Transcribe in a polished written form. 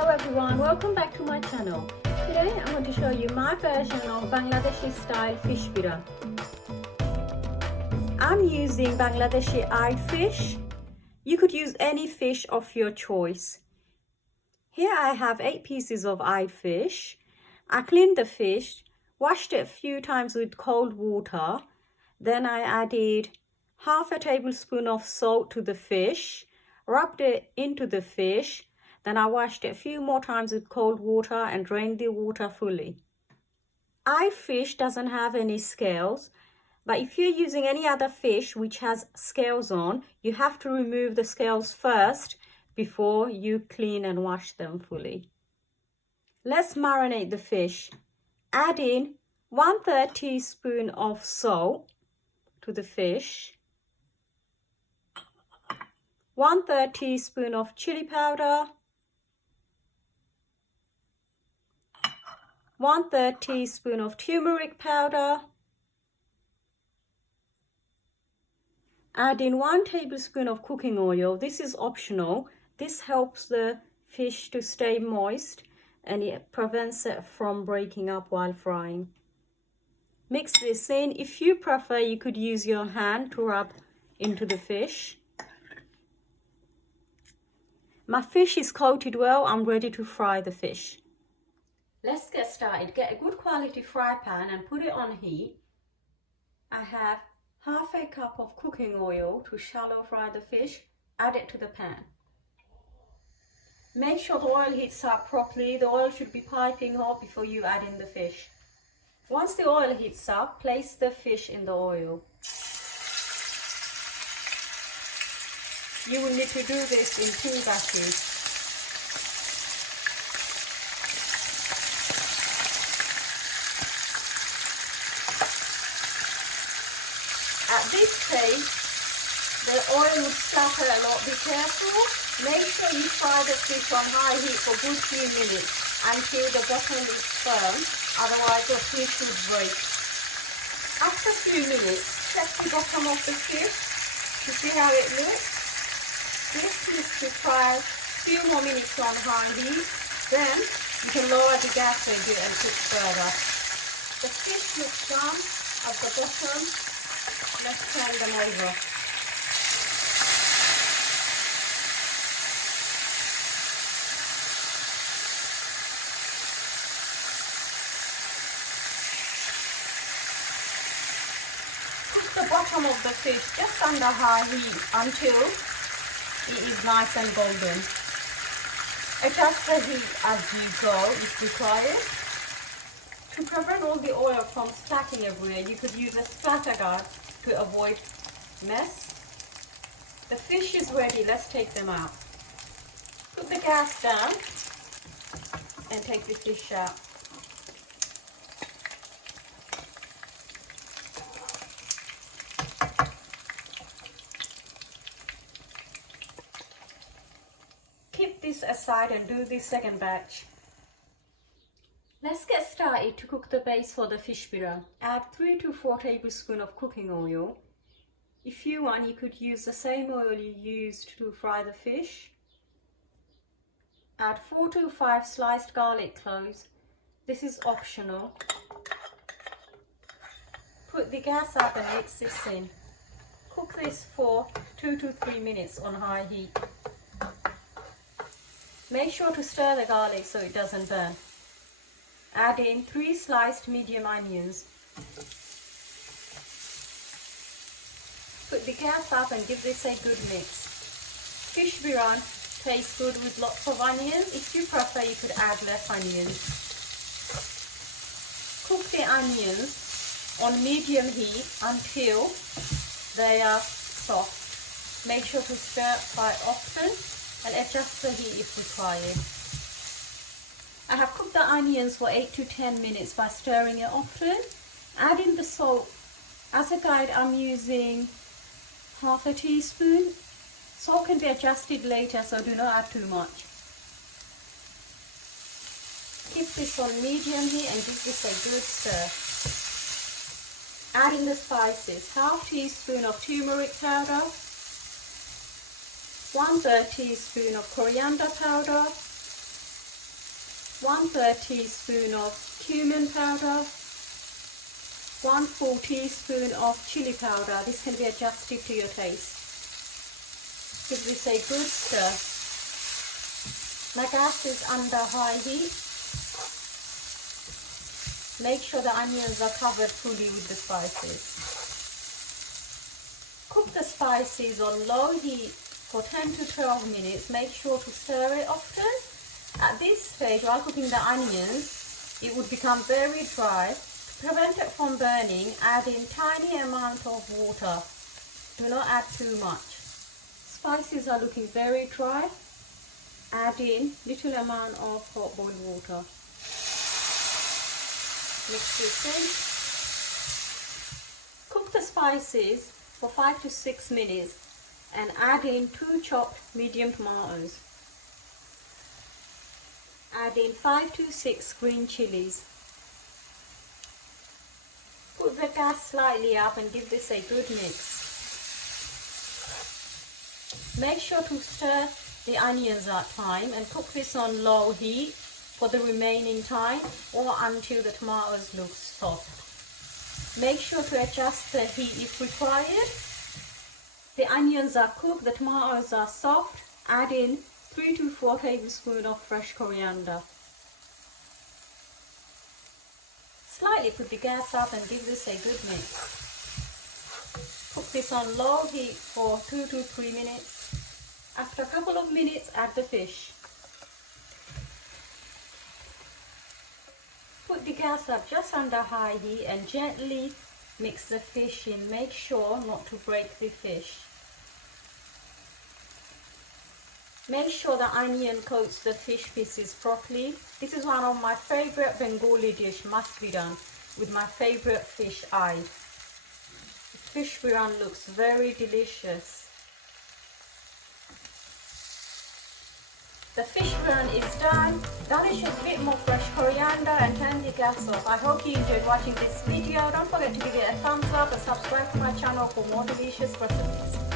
Hello everyone, welcome back to my channel. Today I'm going to show you my version of Bangladeshi style fish biran. I'm using Bangladeshi Ayre fish. You could use any fish of your choice. Here I have 8 pieces of Ayre fish. I cleaned the fish, washed it a few times with cold water. Then I added half a tablespoon of salt to the fish, rubbed it into the fish. Then I washed it a few more times with cold water and drained the water fully. Ayre fish doesn't have any scales, but if you're using any other fish which has scales on, you have to remove the scales first before you clean and wash them fully. Let's marinate the fish. Add in 1/3 teaspoon of salt to the fish, 1/3 teaspoon of chili powder, 1/3 teaspoon of turmeric powder. Add in 1 tablespoon of cooking oil. This is optional. This helps the fish to stay moist and it prevents it from breaking up while frying. Mix this in. If you prefer, you could use your hand to rub into the fish. My fish is coated well. I'm ready to fry the fish. Let's get started. Get a good quality fry pan and put it on heat. I have half a cup of cooking oil to shallow fry the fish. Add it to the pan. Make sure the oil heats up properly. The oil should be piping hot before you add in the fish. Once the oil heats up, place the fish in the oil. You will need to do this in 2 batches. At this stage, the oil would scatter a lot. Be careful. Make sure you fry the fish on high heat for a good few minutes until the bottom is firm. Otherwise, the fish would break. After a few minutes, check the bottom of the fish to see how it looks. This is to fry a few more minutes on high heat. Then you can lower the gas a bit and cook further. The fish looks done at the bottom. Let's turn them over. Cook the bottom of the fish just under high heat until it is nice and golden. Adjust the heat as you go if required. To prevent all the oil from splashing everywhere, you could use a splatter guard to avoid mess. The fish is ready. Let's take them out. Put the gas down and take the fish out. Keep this aside and do the second batch. Let's get started to cook the base for the fish biran. Add 3 to 4 tablespoons of cooking oil. If you want, you could use the same oil you used to fry the fish. Add 4 to 5 sliced garlic cloves. This is optional. Put the gas up and mix this in. Cook this for 2 to 3 minutes on high heat. Make sure to stir the garlic so it doesn't burn. Add in 3 sliced medium onions. Put the gas up and give this a good mix. Fish biran tastes good with lots of onions. If you prefer, you could add less onions. Cook the onions on medium heat until they are soft. Make sure to stir quite often and adjust the heat if required. I have cooked the onions for 8 to 10 minutes by stirring it often. Add in the salt. As a guide, I'm using half a teaspoon. Salt can be adjusted later, so do not add too much. Keep this on medium heat and give this a good stir. Add in the spices. Half teaspoon of turmeric powder, 1/3 teaspoon of coriander powder, 1/3 teaspoon of cumin powder, 1 full teaspoon of chili powder. This can be adjusted to your taste. Give this a good stir. My gas is under high heat. Make sure the onions are covered fully with the spices. Cook the spices on low heat for 10 to 12 minutes. Make sure to stir it often. At this stage, while cooking the onions, it would become very dry. To prevent it from burning, add in tiny amount of water. Do not add too much. Spices are looking very dry. Add in little amount of hot boiled water. Mix this in. Cook the spices for 5 to 6 minutes and add in 2 chopped medium tomatoes. Add in 5 to 6 green chillies. Put the gas slightly up and give this a good mix. Make sure to stir the onions at time and cook this on low heat for the remaining time or until the tomatoes look soft. Make sure to adjust the heat if required. The onions are cooked, the tomatoes are soft. Add in 3 to 4 tablespoons of fresh coriander. Slightly put the gas up and give this a good mix. Cook this on low heat for 2 to 3 minutes. After a couple of minutes, add the fish. Put the gas up just under high heat and gently mix the fish in. Make sure not to break the fish. Make sure the onion coats the fish pieces properly. This is one of my favorite Bengali dish, must be done with my favorite fish, Ayre. Fish Biran looks very delicious. The fish Biran is done. Garnish with a bit more fresh coriander and turn the gas off. I hope you enjoyed watching this video. Don't forget to give it a thumbs up and subscribe to my channel for more delicious recipes.